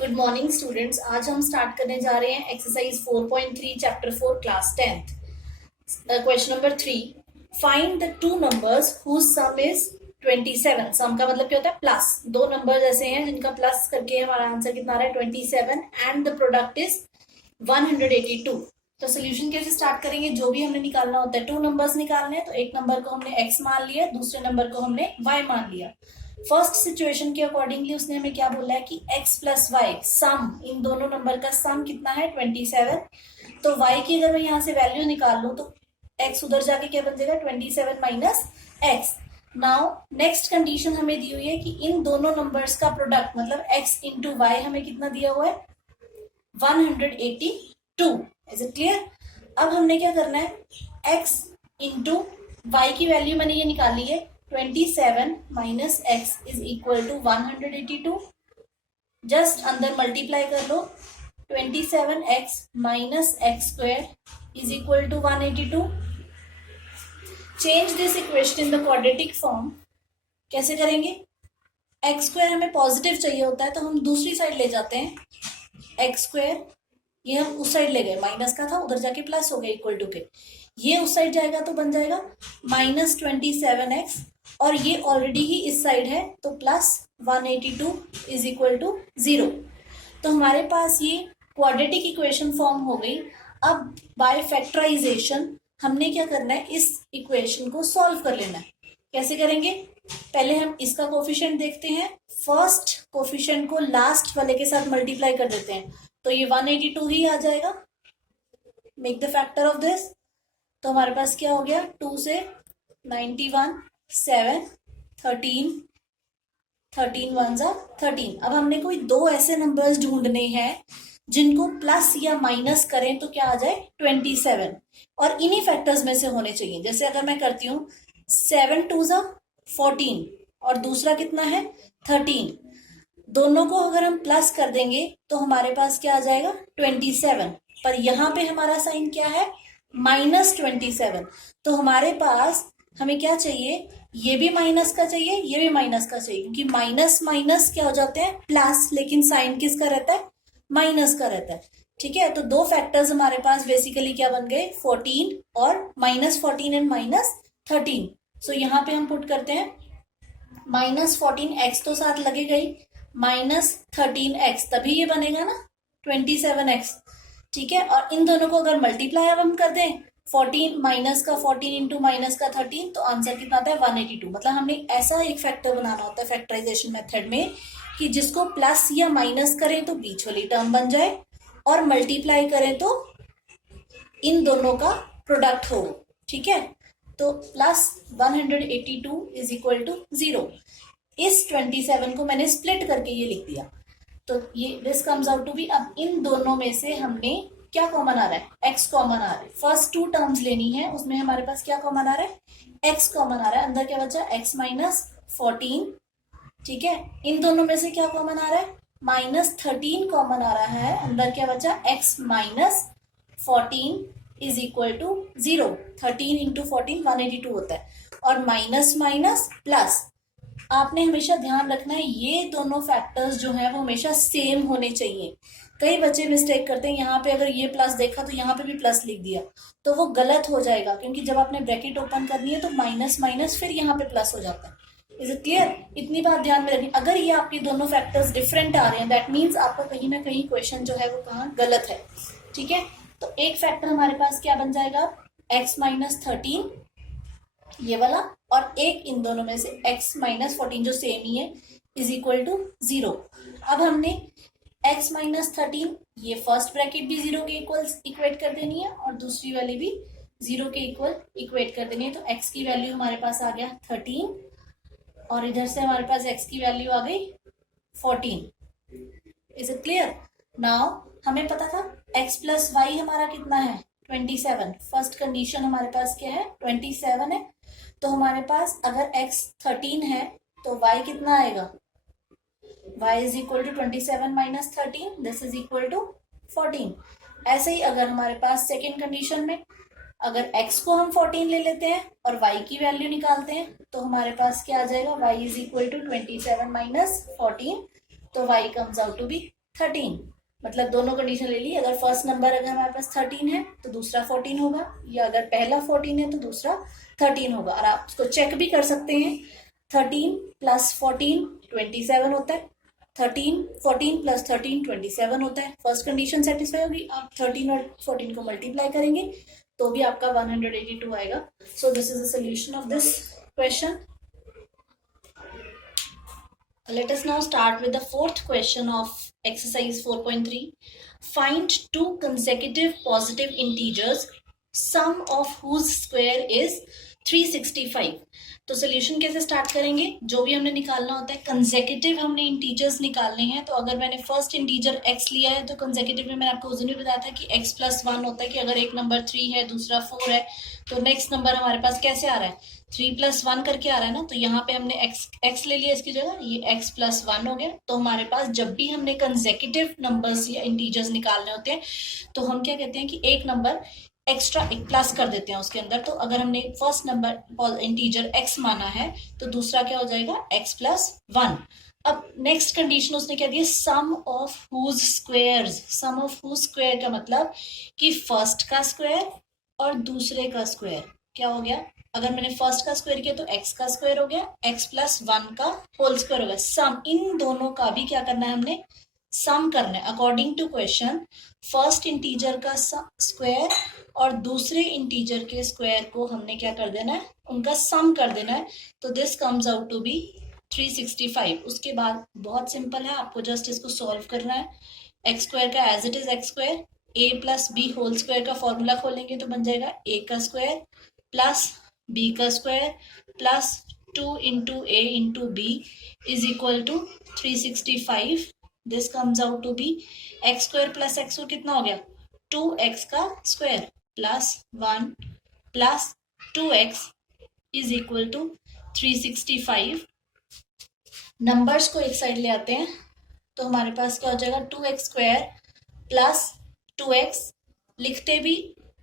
Good morning students. आज हम start करने जा रहे हैं exercise 4.3 chapter 4 class 10th। Question number 3, find the two numbers whose sum is 27। Sum का मतलब क्या होता है? प्लस। दो नंबर्स ऐसे हैं जिनका प्लस करके हमारा आंसर कितना आ रहा है? 27 एंड द प्रोडक्ट इज 182। तो सोल्यूशन कैसे स्टार्ट करेंगे? जो भी हमने निकालना होता है, टू नंबर्स निकालने हैं, तो एक नंबर को हमने x मान लिया, दूसरे नंबर को हमने y मान लिया। फर्स्ट सिचुएशन के अकॉर्डिंगली उसने हमें क्या बोला है कि x प्लस वाई सम, इन दोनों नंबर का सम कितना है? 27। तो y की अगर मैं यहाँ से वैल्यू निकाल लूं तो x उधर जाके क्या बन जाएगा? 27 minus x. Now next condition हमें दी हुई है कि इन दोनों नंबर्स का प्रोडक्ट मतलब x इंटू वाई हमें कितना दिया हुआ है? 182। Is it clear? अब हमने क्या करना है? x इंटू वाई की वैल्यू मैंने ये निकाली है 27 minus x is equal to 182। Just अंदर मल्टीप्लाई कर लो। 27x minus x square is equal to 182। Change this equation in the quadratic form. कैसे करेंगे? एक्स स्क्वायर हमें पॉजिटिव चाहिए होता है तो हम दूसरी साइड ले जाते हैं। एक्स स्क्वायर ये हम उस साइड ले गए, माइनस का था उधर जाके प्लस हो गया इक्वल टू के। ये उस साइड जाएगा तो बन जाएगा -27x, और ये ऑलरेडी ही इस साइड है तो प्लस 182 इज इक्वल टू 0। तो हमारे पास ये क्वाड्रेटिक इक्वेशन फॉर्म हो गई। अब बाय फैक्टराइजेशन हमने क्या करना है? इस इक्वेशन को सॉल्व कर लेना है। कैसे करेंगे? पहले हम इसका कोफिशिएंट देखते हैं। फर्स्ट कोफिशिएंट को लास्ट वाले के साथ मल्टीप्लाई कर देते हैं तो ये 182 ही आ जाएगा। Make the factor of this. तो हमारे पास क्या हो गया? 2 से 91, 7, 13, 13 1 जा 13। अब हमने कोई दो ऐसे नंबर्स ढूंढने हैं जिनको प्लस या माइनस करें तो क्या आ जाए? 27, और इन्हीं फैक्टर्स में से होने चाहिए। जैसे अगर मैं करती हूँ 7 2 जा 14 और दूसरा कितना है? 13। दोनों को अगर हम प्लस कर देंगे तो हमारे पास क्या आ जाएगा? 27। पर यहाँ पे हमारा साइन क्या है? -27। तो हमारे पास हमें क्या चाहिए? ये भी माइनस का चाहिए, ये भी माइनस का चाहिए, क्योंकि माइनस माइनस क्या हो जाते हैं? प्लस, लेकिन साइन किसका रहता है? माइनस का रहता है। ठीक है, तो दो फैक्टर्स हमारे पास बेसिकली क्या बन गए? 14 और -14 एंड -13। सो यहाँ पे हम पुट करते हैं -14x तो साथ लगेगा ही, -13x, तभी ये बनेगा ना 27x। ठीक है, और इन दोनों को अगर मल्टीप्लाई अब हम कर दें 14 माइनस का 14 इंटू माइनस का 13, तो आंसर कितना आता है? 182। मतलब हमने ऐसा एक फैक्टर बनाना होता है फैक्टराइजेशन मेथड में कि जिसको प्लस या माइनस करें तो बीच वाली टर्म बन जाए, और मल्टीप्लाई करें तो इन दोनों का प्रोडक्ट हो। ठीक है, तो प्लस 182 इज इक्वल टू 0। इस 27 को मैंने स्प्लिट करके ये लिख दिया, तो ये this comes out to be. अब इन दोनों में से हमने क्या कॉमन आ रहा है? x कॉमन आ रहा है। फर्स्ट टू टर्म्स लेनी है, उसमें हमारे पास क्या कॉमन आ रहा है? x कॉमन आ रहा है। अंदर क्या बचा? x minus 14। ठीक है, इन दोनों में से क्या कॉमन आ रहा है? -13 कॉमन आ रहा है। अंदर क्या बचा? x minus 14 is equal to 0। 13 into 14 182 होता है, और माइनस माइनस प्लस। आपने हमेशा ध्यान रखना है ये दोनों फैक्टर्स जो है वो हमेशा सेम होने चाहिए। कई बच्चे मिस्टेक करते हैं, यहाँ पे अगर ये प्लस देखा तो यहाँ पे भी प्लस लिख दिया, तो वो गलत हो जाएगा, क्योंकि जब आपने ब्रैकेट ओपन करनी है तो माइनस माइनस फिर यहाँ पे प्लस हो जाता है। Is it clear? इतनी बात ध्यान में रखनी। अगर ये आपके दोनों फैक्टर्स डिफरेंट आ रहे हैं, दैट मीन्स आपका कहीं ना कहीं क्वेश्चन जो है वो कहाँ गलत है। ठीक है, तो एक फैक्टर हमारे पास क्या बन जाएगा? x माइनस 13 ये वाला, और एक इन दोनों में से x माइनस 14 जो सेम ही है इज इक्वल टू 0। अब हमने x माइनस 13 ये फर्स्ट ब्रैकेट भी 0 के इक्वल इक्वेट कर देनी है, और दूसरी वाली भी 0 के इक्वल इक्वेट कर देनी है। तो x की वैल्यू हमारे पास आ गया 13, और इधर से हमारे पास x की वैल्यू आ गई 14। Is it clear? नाउ हमें पता था x प्लस वाई हमारा कितना है? 27। फर्स्ट कंडीशन हमारे पास क्या है? 27 है। तो हमारे पास अगर x 13 है तो y कितना आएगा? y is equal to 27 minus 13, this is equal to 14। ऐसे ही अगर हमारे पास सेकेंड कंडीशन में अगर x को हम 14 ले लेते हैं और y की वैल्यू निकालते हैं तो हमारे पास क्या आ जाएगा? y is equal to 27 minus 14, तो y comes out to be 13, मतलब दोनों कंडीशन ले ली। अगर फर्स्ट नंबर अगर हमारे पास 13 है तो दूसरा 14 होगा, या अगर पहला 14 है तो दूसरा 13 होगा। और आप उसको चेक भी कर सकते हैं, 13 प्लस 14 27 होता है, 13 14 प्लस 13 27 होता है। फर्स्ट कंडीशन सेटिस्फाई होगी, आप 13 और 14 को मल्टीप्लाई करेंगे तो भी आपका 182 आएगा। So this is the solution of this question. Let us now start with the fourth question of exercise 4.3. Find two consecutive positive integers, sum of whose square is 365. तो सोल्यूशन कैसे स्टार्ट करेंगे, जो भी हमने निकालना होता है कंसेक्यूटिव हमने इंटीजर्स निकालने हैं। तो अगर मैंने फर्स्ट इंटीजर x लिया है तो कंसेक्यूटिव में मैंने आपको उस दिन भी बताया था कि x प्लस 1 होता है कि अगर एक नंबर 3 है दूसरा 4 है तो नेक्स्ट नंबर हमारे पास कैसे आ रहा है, 3 प्लस 1 करके आ रहा है ना। तो यहाँ पे हमने x ले लिया इसकी जगह, ये x प्लस 1 हो गया। तो हमारे पास जब भी हमने कंसेक्यूटिव नंबर्स या इंटीजर्स निकालने होते हैं तो हम क्या कहते हैं कि एक नंबर एक्स्ट्रा एक प्लस कर देते हैं उसके अंदर। तो अगर हमने फर्स्ट नंबर इंटीजर x माना है तो दूसरा क्या हो जाएगा x प्लस 1। अब नेक्स्ट कंडीशन उसने क्या दी, sum of whose squares. Sum of whose square का मतलब कि फर्स्ट का स्क्वायर और दूसरे का स्क्वायर क्या हो गया। अगर मैंने फर्स्ट का स्क्वायर किया तो x का स्क्वायर हो गया, x प्लस 1 का होल स्क्वायर हो गया। सम इन दोनों का भी क्या करना है, हमने सम करना है। According to question first integer का स्क्वायर और दूसरे इंटीजर के स्क्वायर को हमने क्या कर देना है, उनका सम कर देना है। तो this comes out to be 365। उसके बाद बहुत सिंपल है, आपको जस्ट इसको सॉल्व करना है। एक्स स्क्वायर का as it is x square, a plus b whole square का फॉर्मूला खोलेंगे तो बन जाएगा ए का स्क्वायर प्लस बी का square plus 2 into a into b is equal to 365। This comes out to be x square plus x square कितना हो गया, 2x का square plus 1 plus 2x is equal to 365। Numbers को एक side ले आते हैं तो हमारे पास क्या हो जाएगा, 2x स्क्वायर प्लस 2x लिखते भी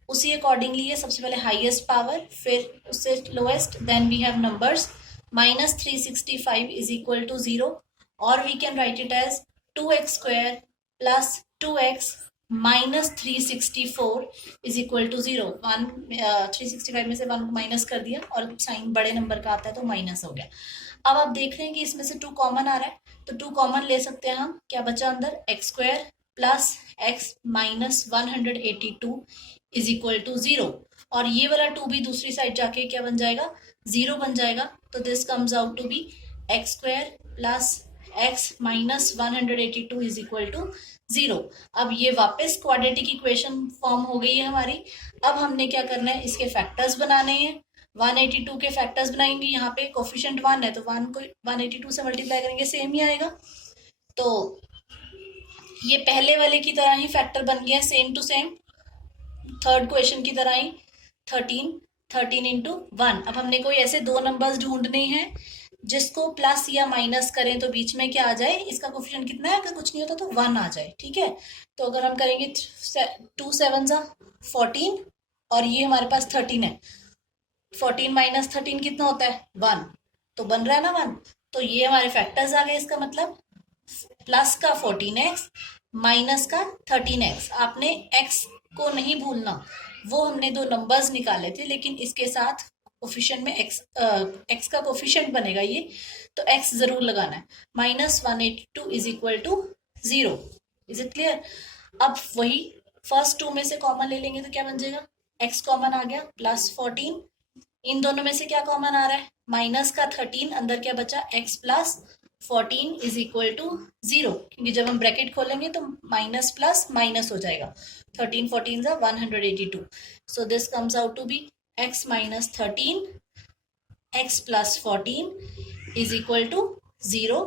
उसी अकॉर्डिंगली है। सबसे पहले हाईएस्ट पावर फिर उससे lowest, then we have numbers minus 365 is equal to 0, और we can write it as 2x square plus 2x minus 364 is equal to 0। 365 में से 1 माइनस कर दिया और साइन बड़े नंबर का आता है तो माइनस हो गया। अब आप देख रहे हैं कि इसमें से 2 कॉमन आ रहा है तो 2 कॉमन ले सकते हैं हम। क्या बचा अंदर, x square plus x minus 182 is equal to 0, और ये वाला 2 भी दूसरी साइड जाके क्या बन जाएगा, 0 बन जाएगा। तो this comes out to be x square plus x minus 182 is equal to 0। अब ये वापस क्वाड्रेटिक इक्वेशन फॉर्म हो गई है हमारी। अब हमने क्या करना है, इसके फैक्टर्स बनाने हैं। 182 के फैक्टर्स बनाएंगे, यहाँ पे कोफिशिएंट 1 है तो 1 को 182 से मल्टीप्लाई करेंगे सेम ही आएगा। तो ये पहले वाले की तरह ही फैक्टर बन गया, same to same third question की तरह ही 13 इंटू 1। अब हमने कोई ऐसे दो नंबर्स ढूंढने हैं जिसको प्लस या माइनस करें तो बीच में क्या आ जाए, इसका कोफिशिएंट कितना है, अगर कुछ नहीं होता तो 1 आ जाए, ठीक है। तो अगर हम करेंगे 2 7 14 और ये हमारे पास 13 है, 14 माइनस 13 कितना होता है, 1, तो बन रहा है ना 1। तो ये हमारे फैक्टर्स आ गए। इसका मतलब प्लस का 14x माइनस का 13x। आपने x को नहीं भूलना, वो हमने दो नंबर्स निकाले थे लेकिन इसके साथ कोफिशिएंट में x का कोफिशिएंट बनेगा ये, तो x जरूर लगाना है। Minus 182 is equal to 0। Is it clear. अब वही फर्स्ट 2 में से कॉमन ले लेंगे तो क्या बन जाएगा, x कॉमन आ गया प्लस 14, इन दोनों में से क्या कॉमन आ रहा है, माइनस का 13, अंदर क्या बचा x plus 14 is equal to 0, क्योंकि जब हम ब्रैकेट खोलेंगे तो माइनस प्लस माइनस हो जाएगा। 13 14 182। So this comes out to be x minus 13 x plus 14 is equal to 0।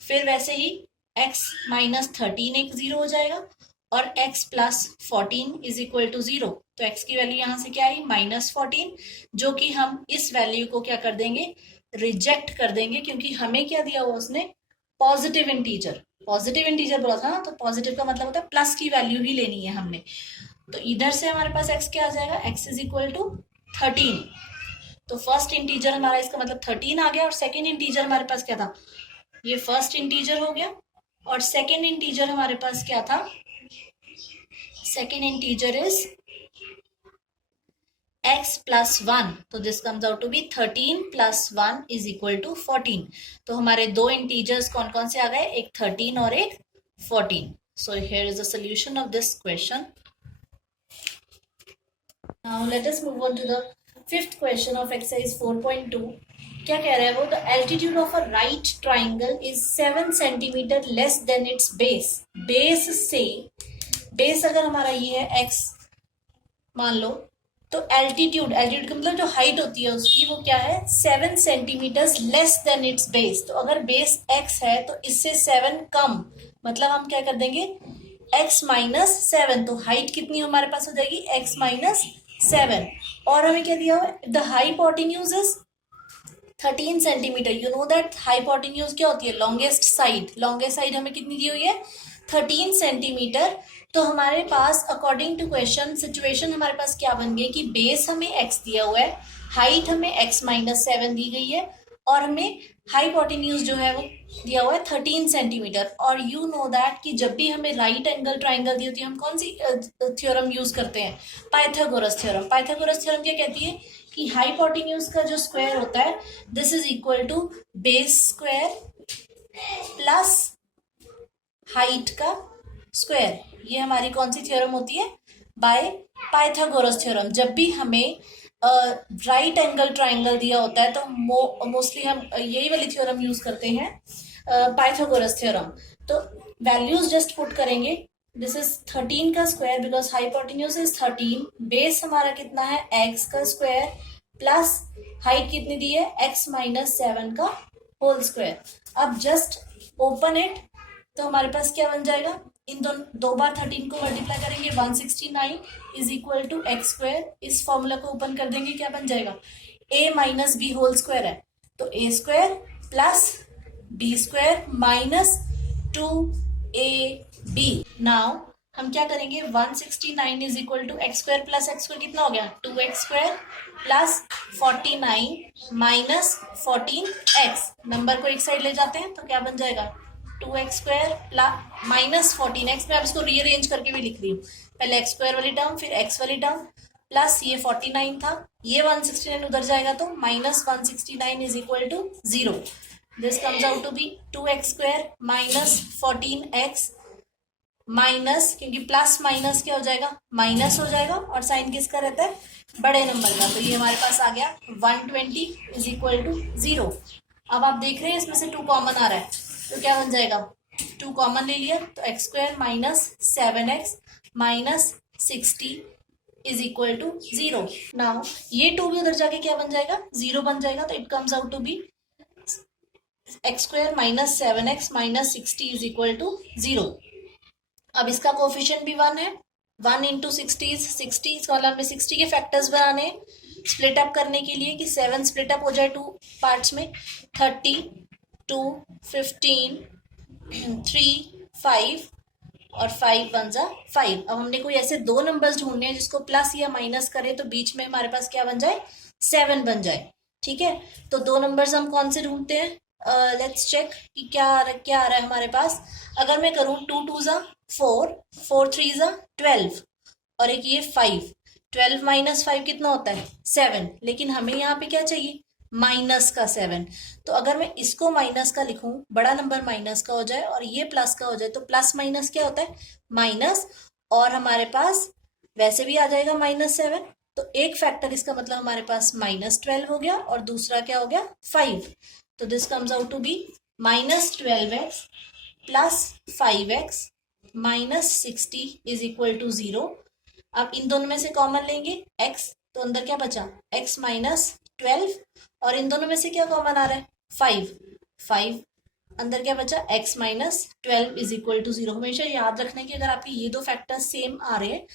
फिर वैसे ही x माइनस 13 एक 0 हो जाएगा और x plus 14 is equal to 0। तो x की वैल्यू यहाँ से क्या आई, माइनस 14, जो कि हम इस वैल्यू को क्या कर देंगे, रिजेक्ट कर देंगे, क्योंकि हमें क्या दिया हुआ उसने, पॉजिटिव इंटीजर। पॉजिटिव इंटीजर बोला था ना, तो पॉजिटिव का मतलब होता है प्लस की वैल्यू ही लेनी है हमने। तो इधर से हमारे पास x क्या आ जाएगा, x इज इक्वल टू 13। तो फर्स्ट इंटीजर हमारा इसका मतलब 13 आ गया, और सेकेंड इंटीजर हमारे पास क्या था, ये फर्स्ट इंटीजर हो गया और सेकेंड इंटीजर हमारे पास क्या था, second integer is x plus 1, तो this comes out to be 13 plus 1 is equal to 14. तो हमारे दो इंटीजर्स कौन कौन से आ गए, एक 13 और एक 14. So here is the solution of this question. Now let us move on to the fifth question of exercise 4.2. क्या कह रहा है वो, the altitude of a right triangle is 7 centimeter less than its base. Base से, base अगर हमारा ये है x मान लो, तो एल्टीट्यूड, एल्टीट्यूड का मतलब जो हाइट होती है उसकी, वो क्या है 7 centimetres less than its base. तो अगर बेस x है तो इससे 7 कम, मतलब हम क्या कर देंगे x माइनस 7. तो हाइट कितनी हमारे पास हो जाएगी x माइनस 7. और हमें क्या दिया हुआ है, the hypotenuse is 13 centimetre. You know that hypotenuse क्या होती है, लॉन्गेस्ट साइड. लॉन्गेस्ट साइड हमें कितनी दी हुई है 13 सेंटीमीटर. तो हमारे पास अकॉर्डिंग टू क्वेश्चन सिचुएशन हमारे पास क्या बन गई कि बेस हमें x दिया हुआ है, हाइट हमें x माइनस 7 दी गई है, और हमें हाइपोटेन्यूज जो है वो दिया हुआ है 13 सेंटीमीटर. और यू नो दैट कि जब भी हमें राइट एंगल ट्राइंगल दी होती है हम कौन सी थ्योरम यूज करते हैं, पाइथागोरस थ्योरम. पाइथागोरस थ्योरम क्या कहती है कि हाइपोटेन्यूज का जो स्क्वायर होता है this is equal to base square plus height का स्क्वायर. ये हमारी कौन सी थ्योरम होती है, बाय पाइथागोरस थ्योरम. जब भी हमें राइट एंगल ट्राइंगल दिया होता है तो मोस्टली हम यही वाली थ्योरम यूज करते हैं, पाइथागोरस थ्योरम. तो वैल्यूज जस्ट पुट करेंगे, दिस इज 13 का square because hypotenuse is 13, base हमारा कितना है x का स्क्वायर प्लस हाइट कितनी दी है x माइनस 7 का होल स्क्वायर. अब जस्ट ओपन इट, तो हमारे पास क्या बन जाएगा, इन दो बार 13 को मल्टीप्लाई करेंगे 169 is equal to x square. इस फॉर्मूला को ओपन कर देंगे, क्या बन जाएगा a minus b whole square है, तो a square plus b square minus 2ab. Now हम क्या करेंगे 169 is equal to x square plus x square कितना हो गया 2x square plus 49 minus 14x. Number को एक साइड ले जाते हैं तो क्या बन जाएगा 2x square plus minus 14x. मैं अब इसको रीअरेंज करके भी लिख रही हूँ, पहले x स्क्वायर वाली टर्म फिर x वाली टर्म प्लस ये 49 था, ये 169 उधर जाएगा तो minus 169 is equal to 0. This comes out to be 2x square minus 14x minus, क्योंकि प्लस माइनस क्या हो जाएगा माइनस हो जाएगा, और साइन किसका रहता है बड़े नंबर का. तो ये हमारे पास आ गया 120 इज इक्वल टू 0. अब आप देख रहे हैं इसमें से 2 कॉमन आ रहा है, तो क्या बन जाएगा 2 कॉमन ले लिया तो x square minus 7x minus 60 is equal to 0. Now ये 2 भी उधर जाके क्या बन जाएगा 0 बन जाएगा. तो it comes out to be x square minus 7x minus 60 is equal to 0. अब इसका कोफिशिएंट भी 1 है, 1 इंटू 60 इज 60. इस कॉलम में 60 के फैक्टर्स बनाने स्प्लिट अप करने के लिए कि 7 स्प्लिट अप हो जाए 2 पार्ट्स में, 30 2 15 3 5 और 5 1 जा 5. अब हमने कोई ऐसे 2 नंबर्स ढूंढने हैं जिसको प्लस या माइनस करें तो बीच में हमारे पास क्या बन जाए 7 बन जाए. ठीक है, तो 2 नंबर्स हम कौन से ढूंढते हैं, लेट्स चेक कि क्या आ रहा है हमारे पास. अगर मैं करूं 2 2 जा 4, 4 3 जा 12 और एक ये 5, 12 माइनस 5 कितना होता है 7. लेकिन हमें यहाँ पे क्या चाहिए माइनस का 7. तो अगर मैं इसको माइनस का लिखूं, बड़ा नंबर माइनस का हो जाए और ये प्लस का हो जाए, तो प्लस माइनस क्या होता है माइनस, और हमारे पास वैसे भी आ जाएगा माइनस 7. तो एक फैक्टर इसका मतलब हमारे पास माइनस 12 हो गया और दूसरा क्या हो गया 5. तो this comes out to be minus 12x plus 5x minus 60 is equal to 0. अब इन दोनों में से कॉमन लेंगे x, तो अंदर क्या बचा x माइनस 12, और इन दोनों में से क्या कॉमन आ रहा है 5 अंदर क्या बचा x minus 12 is equal to 0. हमेशा याद रखना है कि अगर आपके ये 2 फैक्टर सेम आ रहे हैं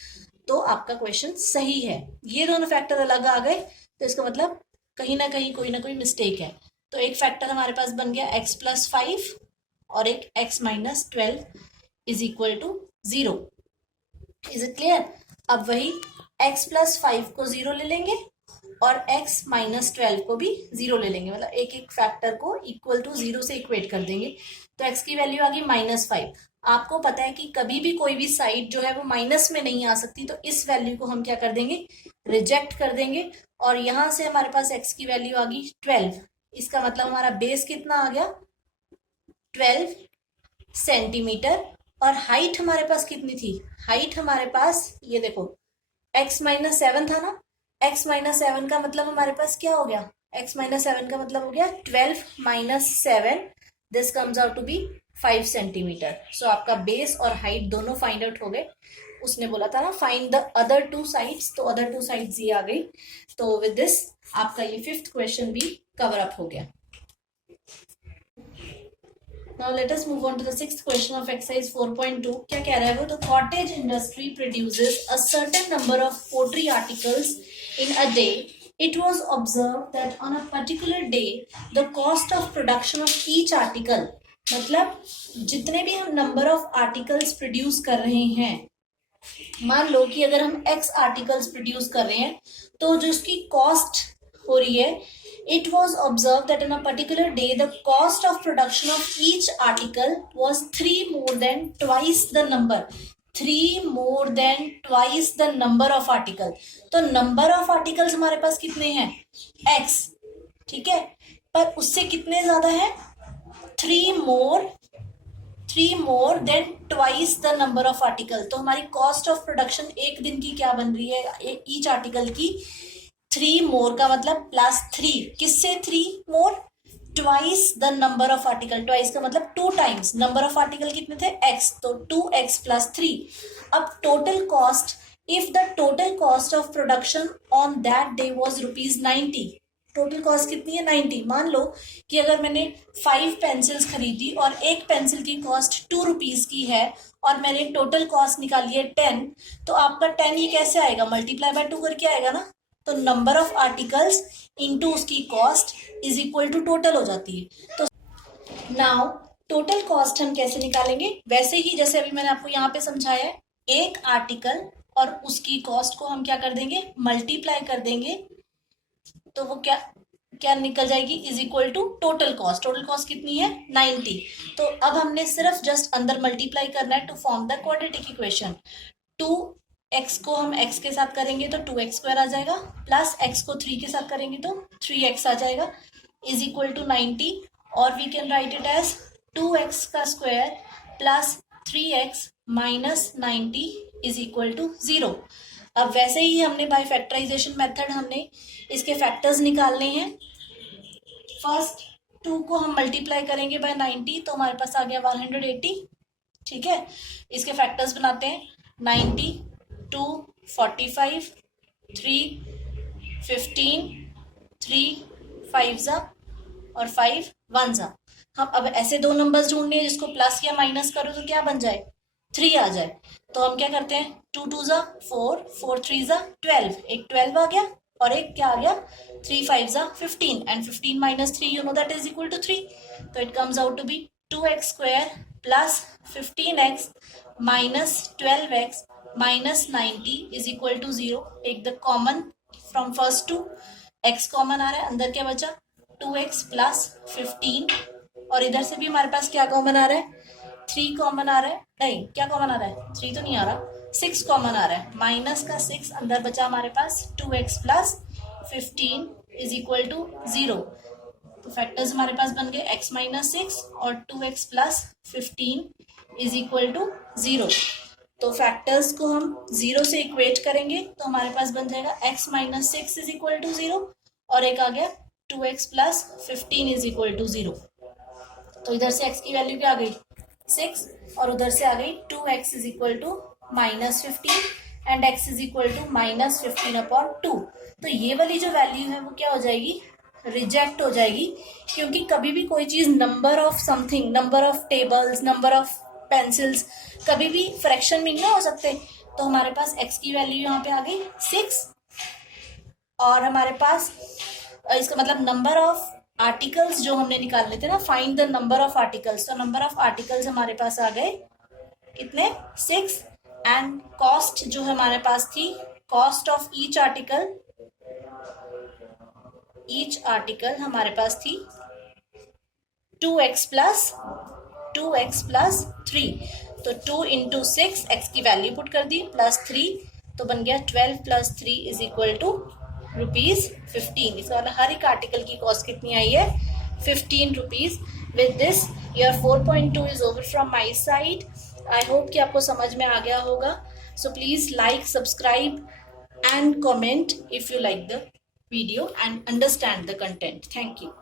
तो आपका क्वेश्चन सही है. ये दोनों फैक्टर अलग आ गए तो इसका मतलब कहीं ना कहीं कोई ना कोई मिस्टेक है. तो एक फैक्टर हमारे पास बन गया x प्लस 5 और एक x minus 12 is equal to 0. Is it clear. अब वही x प्लस 5 को 0 ले लेंगे और x माइनस 12 को भी 0 ले लेंगे, मतलब एक एक फैक्टर को इक्वल टू 0 से इक्वेट कर देंगे. तो x की वैल्यू आ गई -5। आपको पता है कि कभी भी कोई भी साइड जो है वो माइनस में नहीं आ सकती, तो इस वैल्यू को हम क्या कर देंगे, रिजेक्ट कर देंगे। और यहां से हमारे पास x की वैल्यू आ गई 12। इसका मतलब हमारा बेस कितना आ गया, 12 सेंटीमीटर। और हाइट हमारे पास कितनी थी, हाइट हमारे पास ये देखो x-7 था ना, x-7 का मतलब हमारे पास क्या हो गया, x-7 का मतलब हो गया 12 - 7, this comes out to be 5 centimetre. So आपका बेस और हाइट दोनों फाइंड आउट हो गए। उसने बोला था ना find the other two sides, तो अदर टू साइड्स ये आ गई। तो विद दिस आपका ये 5th क्वेश्चन भी कवर अप हो गया। Now let us move on to the 6th question of exercise 4.2. क्या कह रहा है वो, तो cottage industry produces a certain number of pottery articles in a day. It was observed that on a particular day the cost of production of each article, मतलब जितने भी हम नंबर ऑफ आर्टिकल्स प्रोड्यूस कर रहे हैं, मान लो कि अगर हम x आर्टिकल्स प्रोड्यूस कर रहे हैं तो जो उसकी कॉस्ट हो रही है, it was observed that in a particular day the cost of production of each article was 3 more than twice the number, 3 more than twice the number of article। तो नंबर ऑफ आर्टिकल्स हमारे पास कितने हैं, x, ठीक है, पर उससे कितने ज्यादा है, 3 more than twice the number of article। तो हमारी कॉस्ट ऑफ प्रोडक्शन एक दिन की क्या बन रही है, ईच आर्टिकल की 3 मोर का मतलब +3, किससे 3 more, twice the number of article, twice का मतलब 2 टाइम्स, नंबर ऑफ आर्टिकल कितने थे x, तो 2x + 3। अब total cost, if the total cost of production on that day was ₹90, total cost कितनी है 90। मान लो कि अगर मैंने 5 पेंसिल्स खरीदी और एक पेंसिल की कॉस्ट 2 रुपीज की है और मैंने टोटल कॉस्ट निकाली है 10, तो आपका 10 ये कैसे आएगा, मल्टीप्लाई बाय 2 करके आएगा ना। तो नंबर ऑफ आर्टिकल्स इनटू उसकी cost is equal to total हो जाती है। तो नाउ टोटल कॉस्ट हम कैसे निकालेंगे, वैसे ही जैसे अभी मैंने आपको यहाँ पे समझाया है, एक आर्टिकल और उसकी कॉस्ट को हम क्या कर देंगे, मल्टीप्लाई कर देंगे, तो वो क्या क्या निकल जाएगी, is equal to total cost. Total cost कितनी है 90। तो अब हमने सिर्फ जस्ट अंदर मल्टीप्लाई करना है to form the quadratic equation. 2x को हम x के साथ करेंगे तो 2x² आ जाएगा, प्लस x को 3 के साथ करेंगे तो 3x आ जाएगा, इज इक्वल टू 90। और we can write it as 2x² plus 3x minus 90 is equal to 0। अब वैसे ही हमने बाय फैक्टराइजेशन मेथड हमने इसके फैक्टर्स निकालने हैं। फर्स्ट 2 को हम मल्टीप्लाई करेंगे बाय 90, तो हमारे पास आ गया 180, ठीक है। इसके फैक्टर्स बनाते हैं, 90, 2, 45, 3, 15, 3 5 और 5 1। हम अब ऐसे दो नंबर्स ढूंढने हैं जिसको प्लस या माइनस करो तो क्या बन जाए, 3 आ जाए। तो हम क्या करते हैं, 2 2 4, 4 3 12, एक 12 आ गया और एक क्या आ गया, 3 5 15, and 15 minus 3 you know that is equal to 3। तो it comes out to be 2x² plus 15x minus 12x minus 90 is equal to 0। Take the common from first two, x common आ रहा है, अंदर क्या बचा 2x प्लस 15, और इधर से भी हमारे पास क्या कॉमन आ रहा है, 3 कॉमन आ रहा है, नहीं क्या कॉमन आ रहा है, 3 तो नहीं आ रहा, 6 कॉमन आ रहा है, माइनस का 6 अंदर बचा हमारे पास, 2x plus 15 is equal to 0। तो फैक्टर्स हमारे पास बन गए x माइनस 6 और 2x plus 15 is equal to 0। तो फैक्टर्स को हम 0 से इक्वेट करेंगे तो हमारे पास बन जाएगा x minus 6 is equal to 0 और एक आ गया 2x plus 15 is equal to 0। तो इधर से x की वैल्यू क्या आ गई 6 और उधर से आ गई 2x is equal to -15 and x is equal to -15/2। तो ये वाली जो वैल्यू है वो क्या हो जाएगी, रिजेक्ट हो जाएगी, क्योंकि कभी भी कोई चीज number of something, number of tables, number of pencils, कभी भी फ्रैक्शन में नहीं हो सकते। तो हमारे पास x की वैल्यू यहाँ पे आ गई 6 और हमारे पास इसका मतलब नंबर ऑफ आर्टिकल्स जो हमने निकालने थे ना, find the number of articles, तो नंबर ऑफ आर्टिकल्स हमारे पास आ गए कितने 6, एंड कॉस्ट जो हमारे पास थी, कॉस्ट ऑफ ईच आर्टिकल हमारे पास थी 2x प्लस 2x प्लस 3, तो 2 इंटू 6 x की वैल्यू पुट कर दी प्लस 3, तो बन गया 12 प्लस 3 इज इक्वल टू ₹15। इसका मतलब हर एक आर्टिकल की कॉस्ट कितनी आई है? ₹15। With this your 4.2 is over from my side. I hope कि आपको समझ में आ गया होगा। So please like, subscribe and comment if you like the video and understand the content. Thank you.